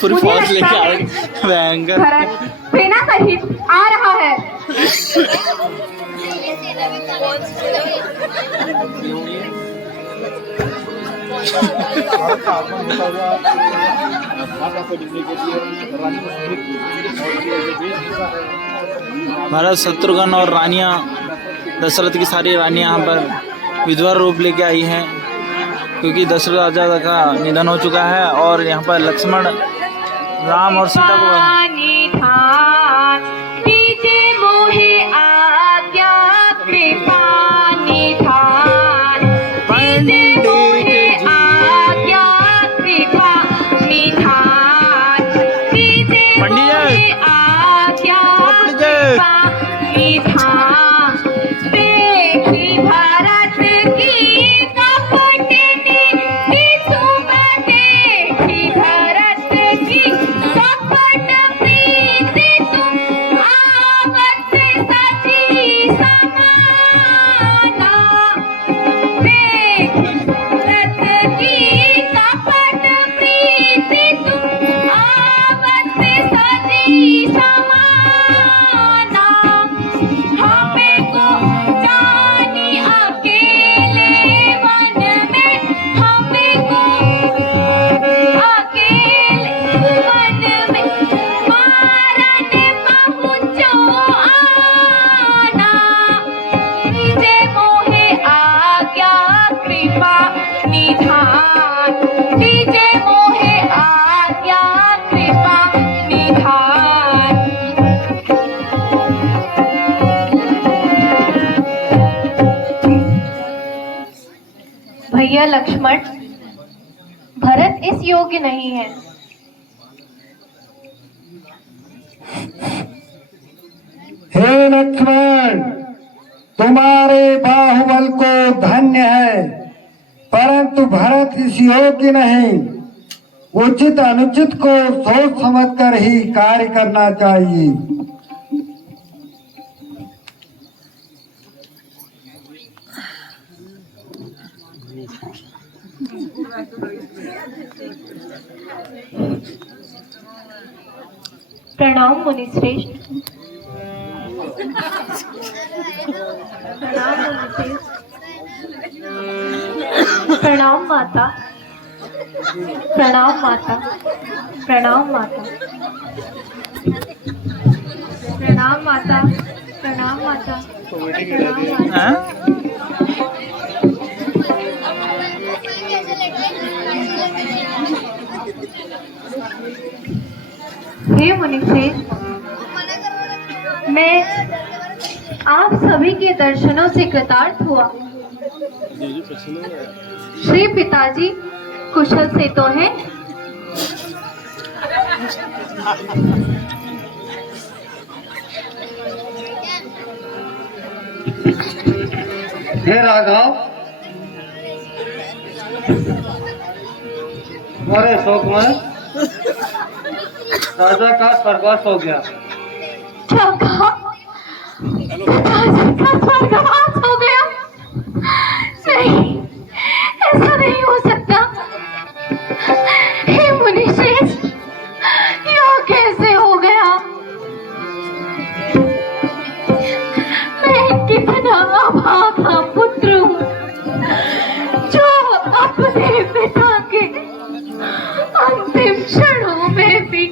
पूरी फौज लेके आ रही भयंकर सेना सहित आ रहा है। महाराज शत्रुघ्न और रानियां दशरथ की सारी रानियां यहाँ पर विधवा रूप लेके आई हैं, क्योंकि दशरथ राजा का निधन हो चुका है और यहाँ पर लक्ष्मण राम और सीता को भैया लक्ष्मण, भरत इस योग्य नहीं है। हे लक्ष्मण, तुम्हारे बाहुबल को धन्य है, परंतु भरत इस योग्य नहीं। उचित अनुचित को सोच समझकर ही कार्य करना चाहिए। प्रणाम मुनिश्रेष्ठ। प्रणाम माता। प्रणाम माता। प्रणाम माता। प्रणाम माता। प्रणाम माता। हे मुनिश्रेष्ठ, मैं आप सभी के दर्शनों से कृतार्थ हुआ। श्री पिताजी कुशल से तो हैं? हे राघव, तुम्हारे शोक में राजा का स्वर्गवास हो गया। क्या कहा? पिताजी का स्वर्गवास हो गया? नहीं, ऐसा नहीं हो सकता। हे मुनिश्रेष्ठ, यह कैसे हो गया? मैं कितना अभागा पुत्र हूँ जो अपने पिता के अंतिम क्षणों में भी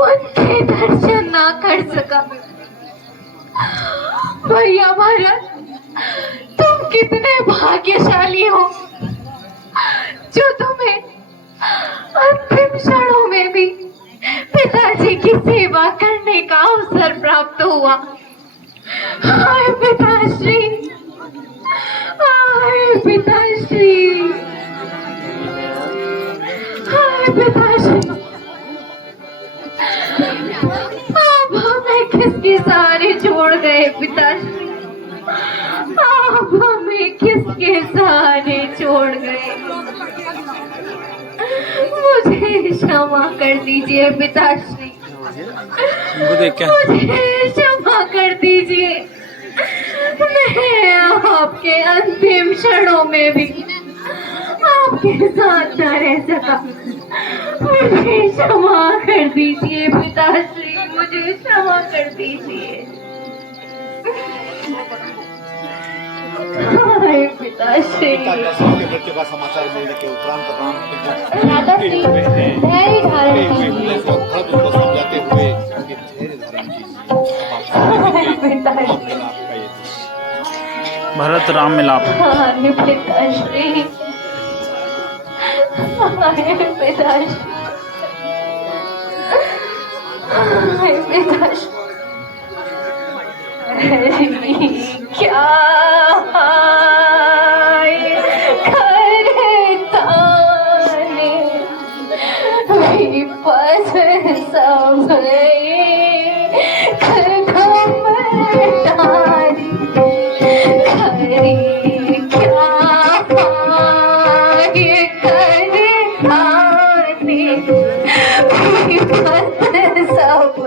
उनके दर्शन ना कर सका। भैया भरत, तुम कितने भाग्यशाली हो जो तुम्हें अंतिम क्षणों में भी पिताजी की सेवा करने का अवसर प्राप्त हुआ। हाय पिताश्री, हाय पिताश्री, हाय पिताश्री। अब हमें किसके सहारे छोड़ गए पिताश्री? आप हमें किसके सहारे छोड़ गए? मुझे क्षमा कर दीजिए पिताश्री, उनको देख के मुझे क्षमा कर दीजिए। मैं आपके अंतिम क्षणों में भी आपके साथ न रह सका। मुझे क्षमा कर दीजिए पिताश्री, मुझे क्षमा कर दीजिए। हाय पिताश्री। मृत्यु का समाचार मिलने के उपरांत माताश्री, धैर्य धारण कीजिए। उनको समझाते हुए उनके धैर्य धारण हाय पिताश्री, भरत राम मिलाप। हाय पिताश्री, हाय पिताश्री, हाय पिताश्री। क्या करता ने विपद सब कदम डारी खरी क्या ये करता ने विपद सब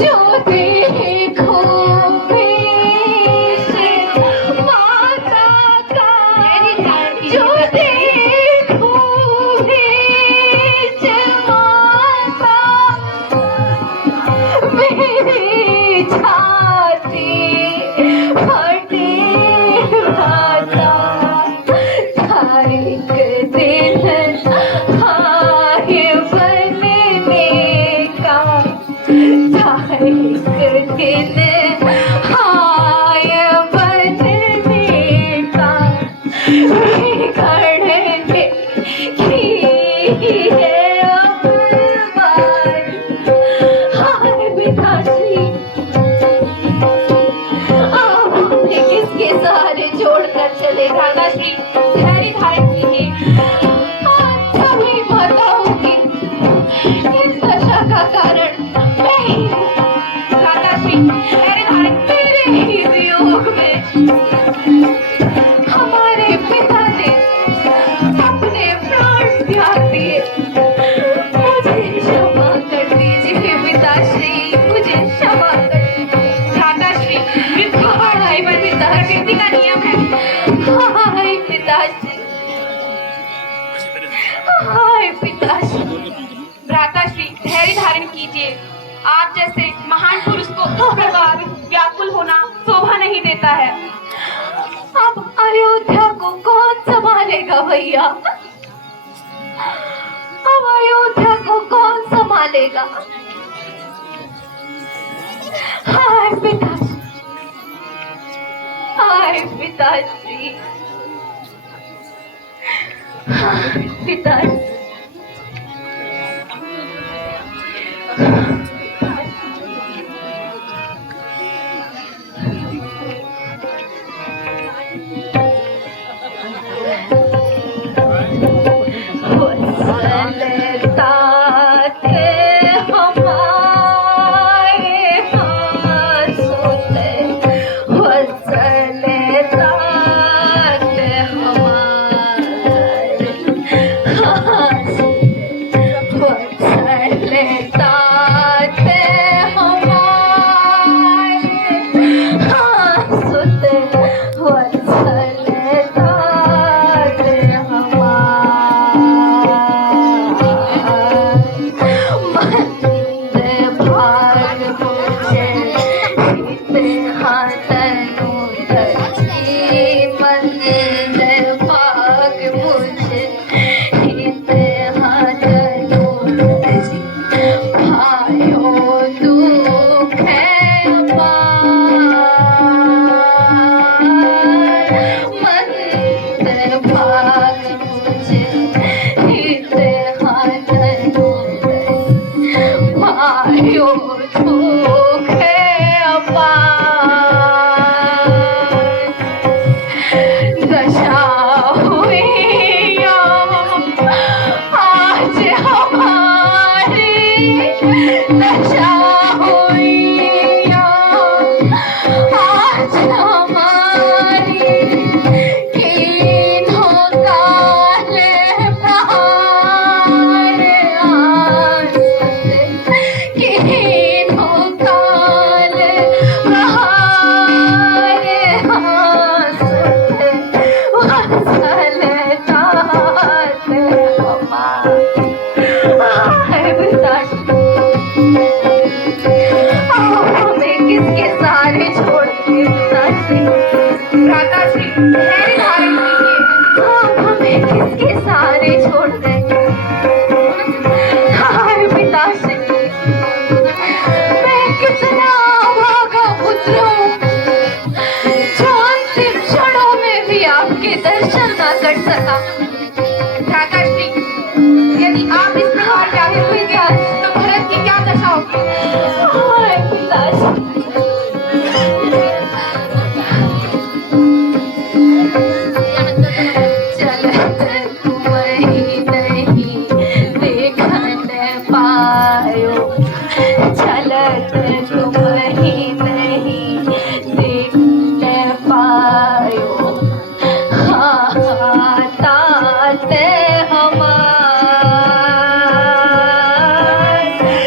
जो देखो वेश माता का, जो देखो वेश माता, मेरी छाती फटे माता, तारीख दिन आए बनने का, तारीख दिन आए बनने का, बिगड़ने की है अब बारी। हाय पिताश्री, आप हमें किसके सहारे छोड़कर चले? दादाश्री धैर्य धारण कीजिए, आज सभी माताओं की इस दशा का कारण मैं ही हूँ। दादाश्री धैर्य धारण, मेरे ही वियोग में हमारे पिता ने अपने प्राण त्याग दिए। मुझे क्षमा कर दीजिए पिताश्री, मुझे क्षमा कर दीजिए। दादाश्री मृत्यु बढ़ाई पर पिता हर व्यक्ति का नियम है। हाय पिताश्री, हाय पिताश्री। भ्राताश्री धैर्य धारण कीजिए, आप जैसे महान पुरुष को इस प्रकार व्याकुल होना शोभा नहीं देता है। अब अयोध्या को कौन संभालेगा भैया? अब अयोध्या को कौन संभालेगा? हाय पिताश्री, हाय पिताश्री, हाय पिताश्री।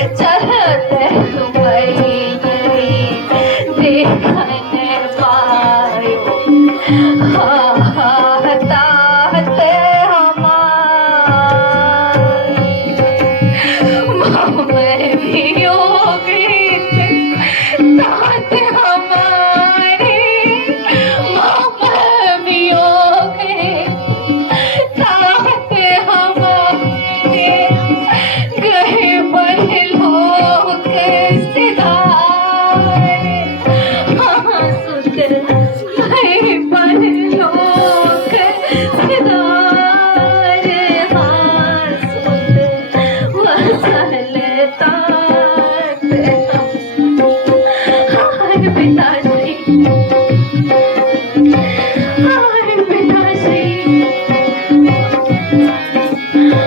चलते गीत तात हमारे मामा भी हो गए तात हमारे गए बड़े लोग सिधारे हाँ सुत गए बड़े लोग सिधारे हाँ सुत वसलता हाय पिताश्री हाय पिताश्री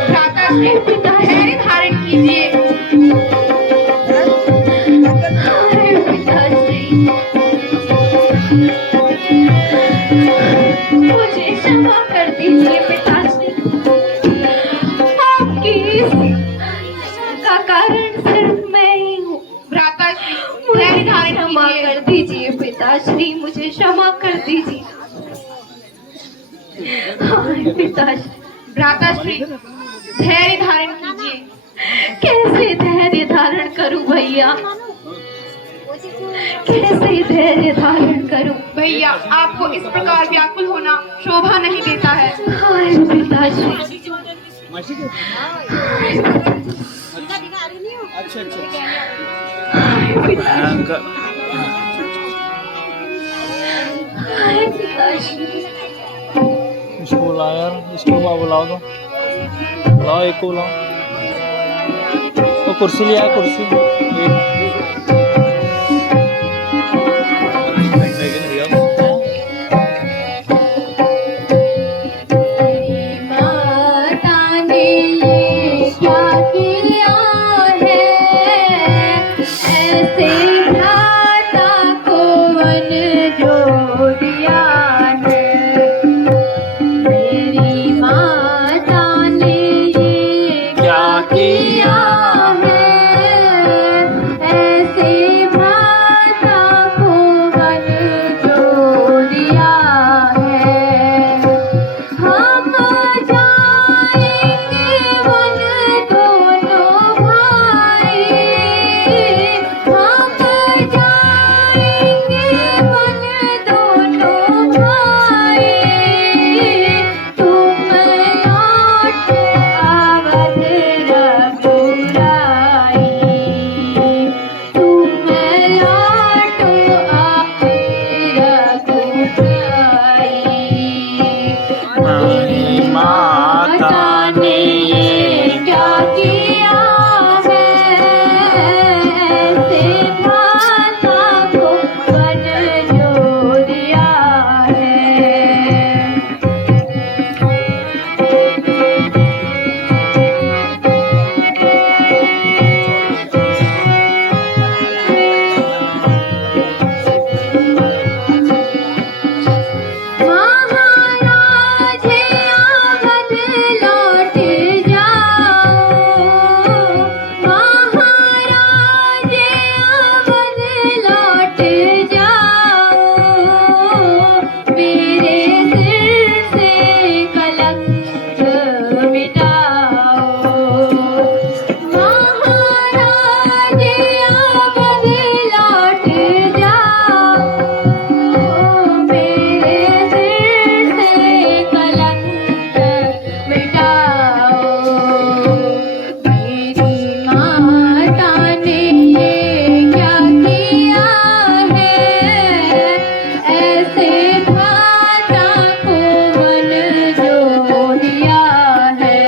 भ्राताश्री पिताश्री धारण कीजिए हाय पिताश्री मुझे क्षमा कर दीजिए पिताश्री आपकी इस का कारण सिर्फ मैं ही हूँ भ्राताश्री मुझे धैर्य धारण क्षमा कीजिए। कर दीजिए पिताश्री मुझे क्षमा कर दीजिए हाय पिताश्री भ्राताश्री धैर्य धारण कीजिए। कैसे धैर्य धारण करूं भैया कैसे धैर्य धारण करूं भैया आपको इस प्रकार व्याकुल होना शोभा नहीं देता है। हाय पिताश्री अच्छा अच्छा हाय पिताश्री भयंकर हाय पिताश्री इसको बुलाओ यार इसको बुलाओ तो बुलाओ एक को बुलाओ तो कुर्सी लिया कुर्सी माता ने ये क्या किया है ऐसे भ्राता को वन जो दिया है मेरी माता ने ये क्या किया है ऐसे भ्राता को वन जो दिया है हम जाएंगे वन दोनों भाई हम जाएंगे वन दोनों भाई तुम लौट अवध रघुराई तुम लौट अवध रघुराई माता ने ये क्या किया है ऐसे माता को वन जो दिया है महाराज अवध लौट जाओ महाराज अवध लौट जाओ मेरे सिर से कलंक मिटाओ महाराज अवध लौट जाओ मेरे सिर से कलंक मिटाओ मेरी माता ने ये क्या किया है ऐसे भ्राता को वन जो दिया है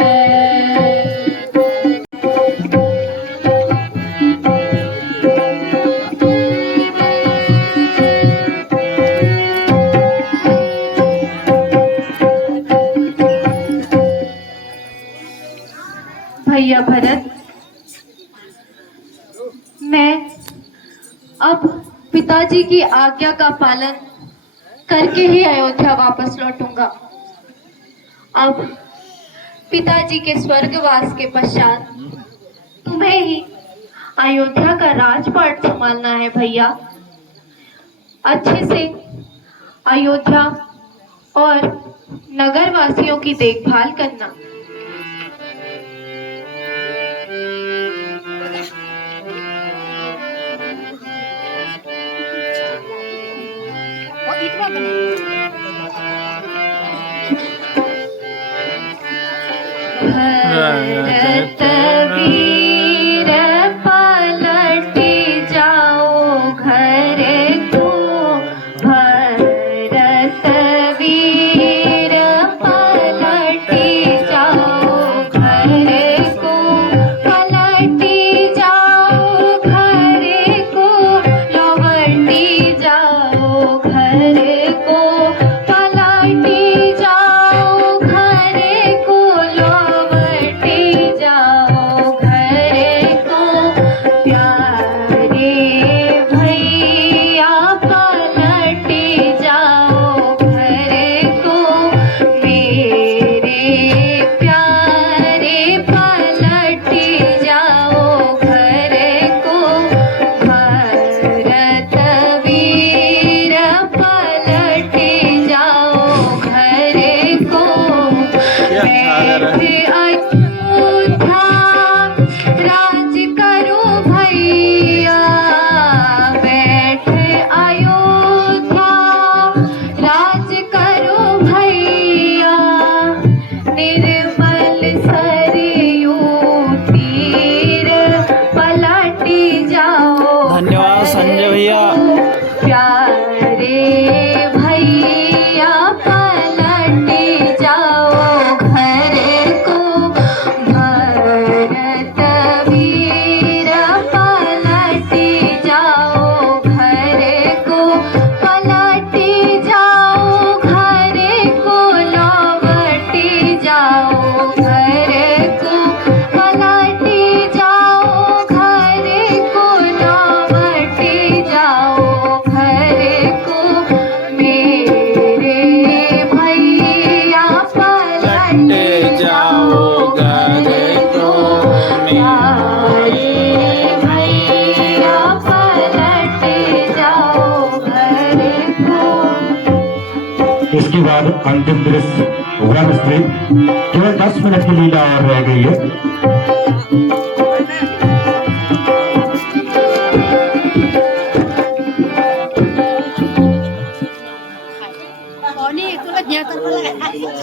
भैया भरत मैं अब पिताजी की आज्ञा का पालन करके ही अयोध्या वापस लौटूंगा अब पिताजी के स्वर्गवास के पश्चात तुम्हें ही अयोध्या का राजपाट संभालना है भैया अच्छे से अयोध्या और नगर वासियों की देखभाल करना भरत वीर पलट जाओ घर को, भरत वीर पलट जाओ घर को, पलट जाओ घर को, लौट जाओ घर को, पलट जाओ घर को, लौट जाओ घर को, प्यारे भैया पलट जाओ घर को, मेरे प्यारे पलट जाओ घर को, भरत वीर पलट जाओ घर को, बैठ अयोध्या राज करो भैया, बैठ अयोध्या राज करो भैया, निर्मल सरयू तीर पलट जाओ धन्यवाद संजय भैया। प्यारे भैया पलट जाओ घर को, भरत वीर पलट जाओ घर को, पलट जाओ घर को, लौट जाओ घर को, पलट जाओ घर को, लौट जाओ घर को, मेरे भैया पलट जाओ घर को, प्यारे भैया पलट जाओ घर को। इसके बाद अंतिम दृश्य वन स्त्री, केवल 10 मिनट की लीला और रह गई है।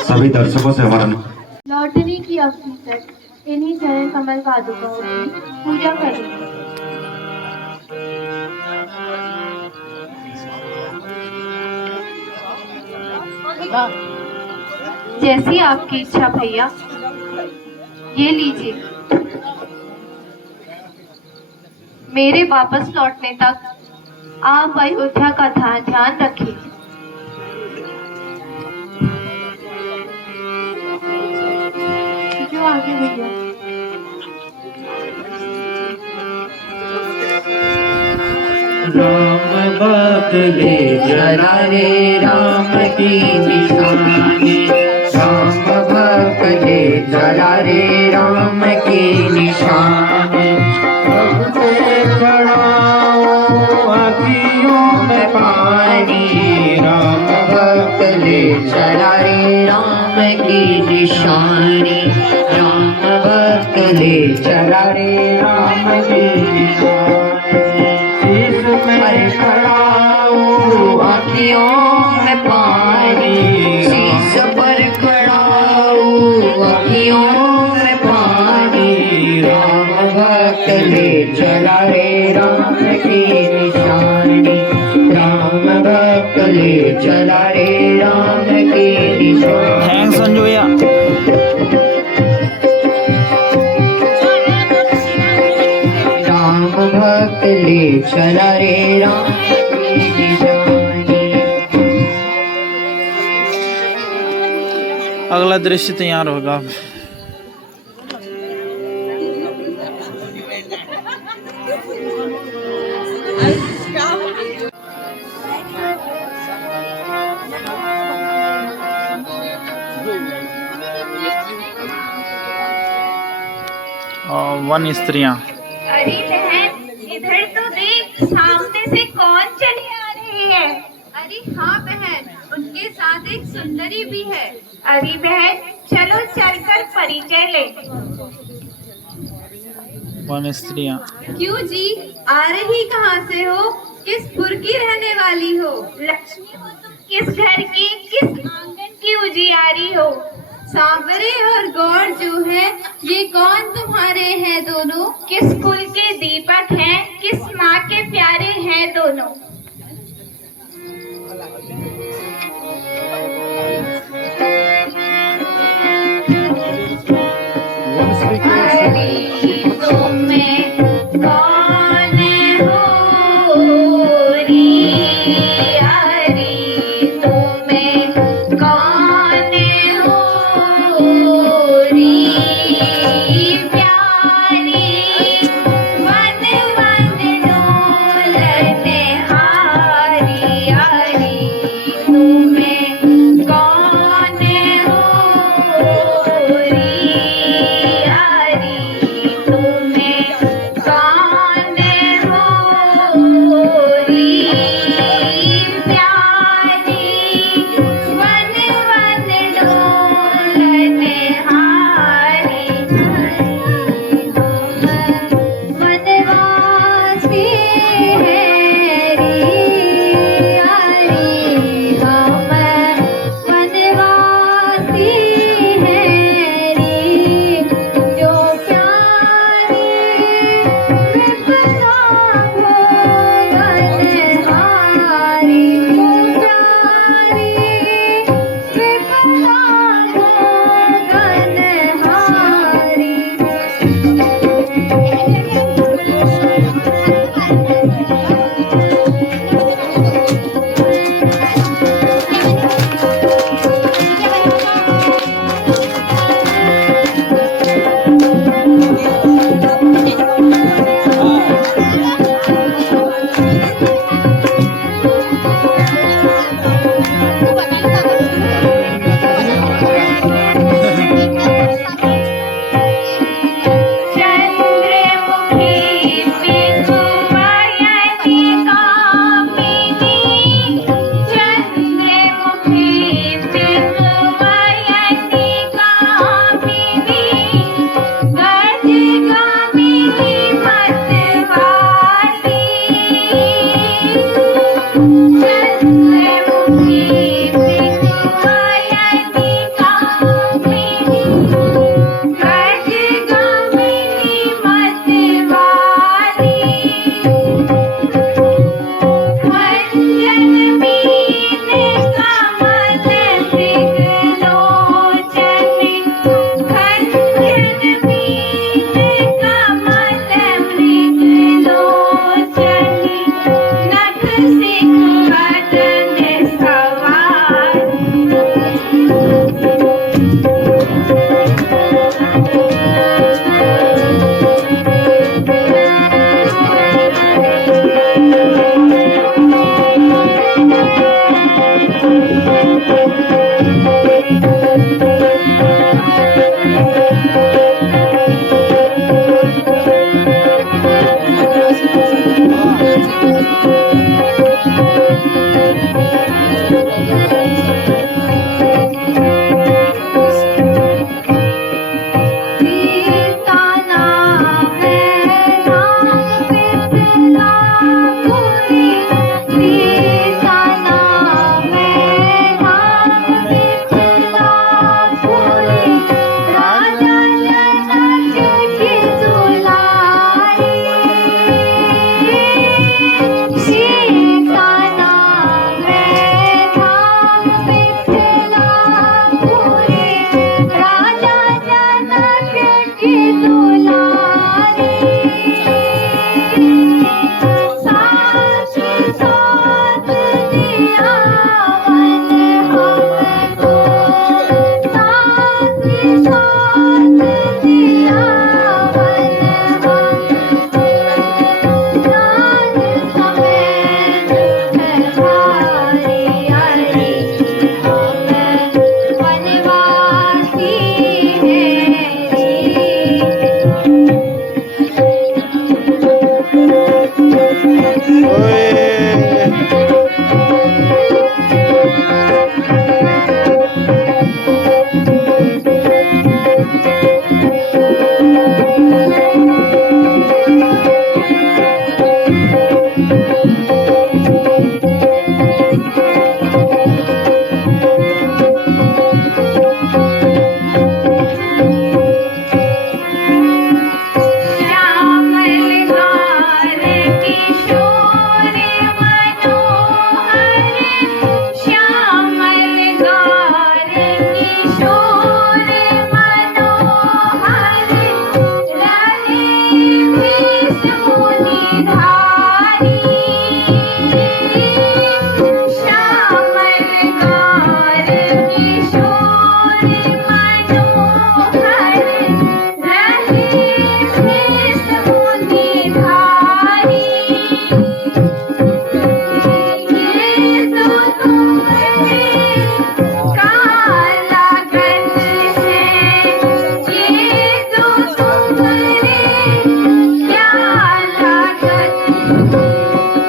सभी दर्शकों से हमारा लॉटरी की अफीसर इन्हीं चरण कमल पादुकाओं की पूजा करेंगे। जैसी आपकी इच्छा भैया, ये लीजिए। मेरे वापस लौटने तक आप अयोध्या का ध्यान रखिए। जो आगे भैया। राम भक्त ले जरा रे राम की निशानी, राम भक्त ले जरा रे राम की निशानी, सबसे खड़ाओ अखियों में पानी, राम भक्त ले जरा रे राम की निशानी, राम भक्त ले जरा रे राम की निशानी, खड़ाओ अखियों में पानी, शीश पर खड़ाओ अखियों में पानी, राम भक्त ले चला रे राम की निशानी, राम भक्त ले चला रे राम की निशानी। थैंक्स संजू भैया। राम भक्त ले चला रे राम की निशानी। अगला दृश्य तैयार होगा। वन स्त्रियां। अरे बहन, इधर तो देख, सामने से कौन चली आ रही है? अरे हाँ बहन, उनके साथ एक सुंदरी भी है। अरे बहन, चलो चलकर परिचय ले। वन स्त्रियां। क्यों जी, आ रही कहाँ से हो? किस पुर की रहने वाली हो? लक्ष्मी हो तुम किस घर की, किस आंगन की उजियारी हो। सांवरे और गौर जो है, ये कौन तुम्हारे हैं दोनों? किस कुल के दीपक हैं, किस माँ के प्यारे हैं दोनों। अरे तुम्हें कौन हो री, अरे तुम्हें कौन हो री, प्यारी वन वन डोलने हारी, अरे तुम्हें कौन हो री, अरे तुम्हें कौन हो री, प्यारी वन वन डोलने हारी, वनवासी है रे, अरे हम वनवासी है रे, जो प्यारी विपदा भोगन हारी, जो प्यारी विपदा भोगन हारी। चंद्रमुखी पिंगुवयनी कामिनी, चंद्रमुखी पिंगुवयनी कामिनी, गजगामिनी मतवाली, चंद्रमुखी पिंगुवयनी कामिनी, गजगामिनी मतवाली, खंजन मीन कमल मृगलोचनी, खंजन मीन कमल मृगलोचनी, नख सिंह बदन सीता नाम है राम मिथिलापुरी, सीता नाम है राम मिथिलापुरी, राजा जनक की दुलारी,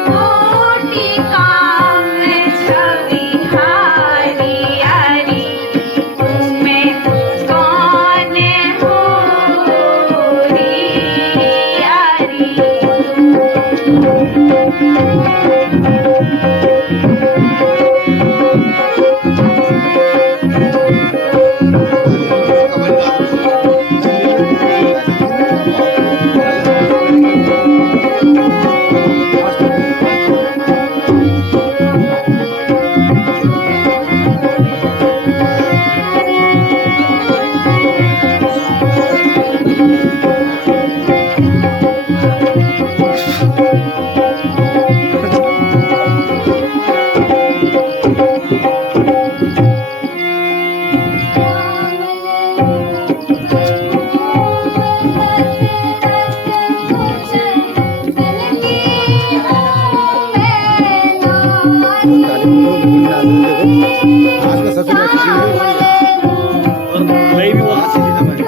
कोटि काम छवि हारी यारी, तुम्हें कौन हो री यारी। आज का सबसे बड़ा चीज और नहीं भी वहां से जीता मैं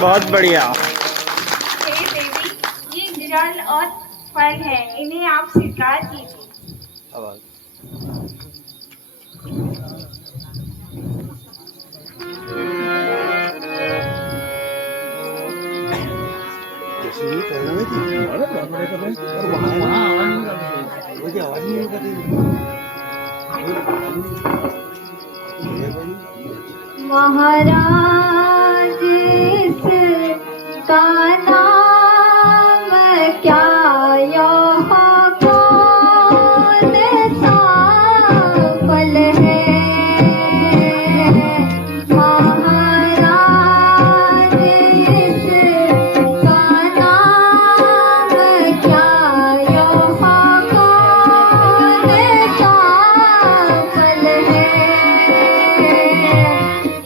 बहुत बढ़िया। हे देवी, ये जल और फल है, इन्हें आप स्वीकार कीजिए। महाराज इसका नाम क्या यह कौन सा फल है। महाराज इसका नाम क्या यह कौन सा फल है।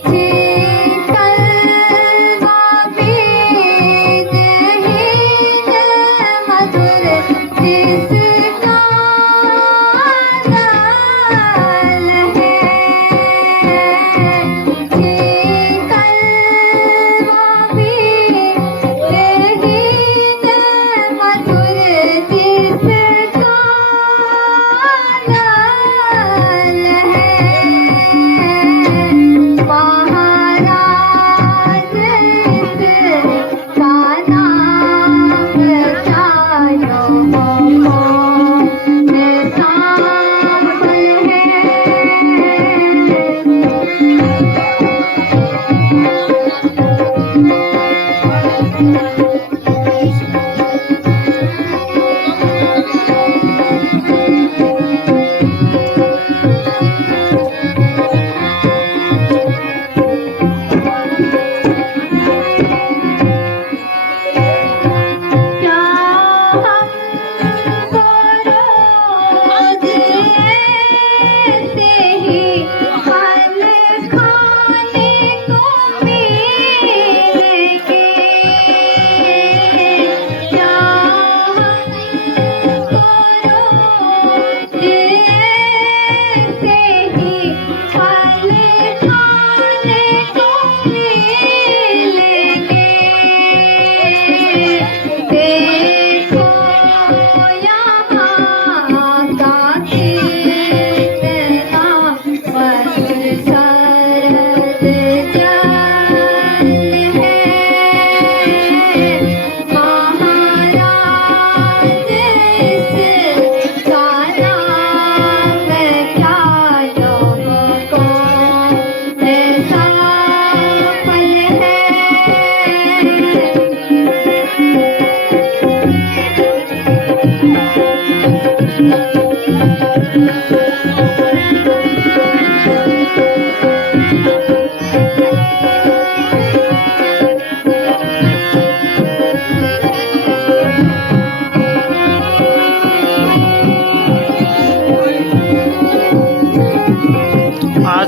शीतल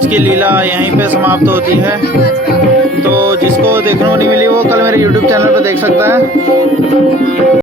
आज की लीला यहीं पे समाप्त होती है। तो जिसको देखने को नहीं मिली वो कल मेरे YouTube चैनल पे देख सकता है।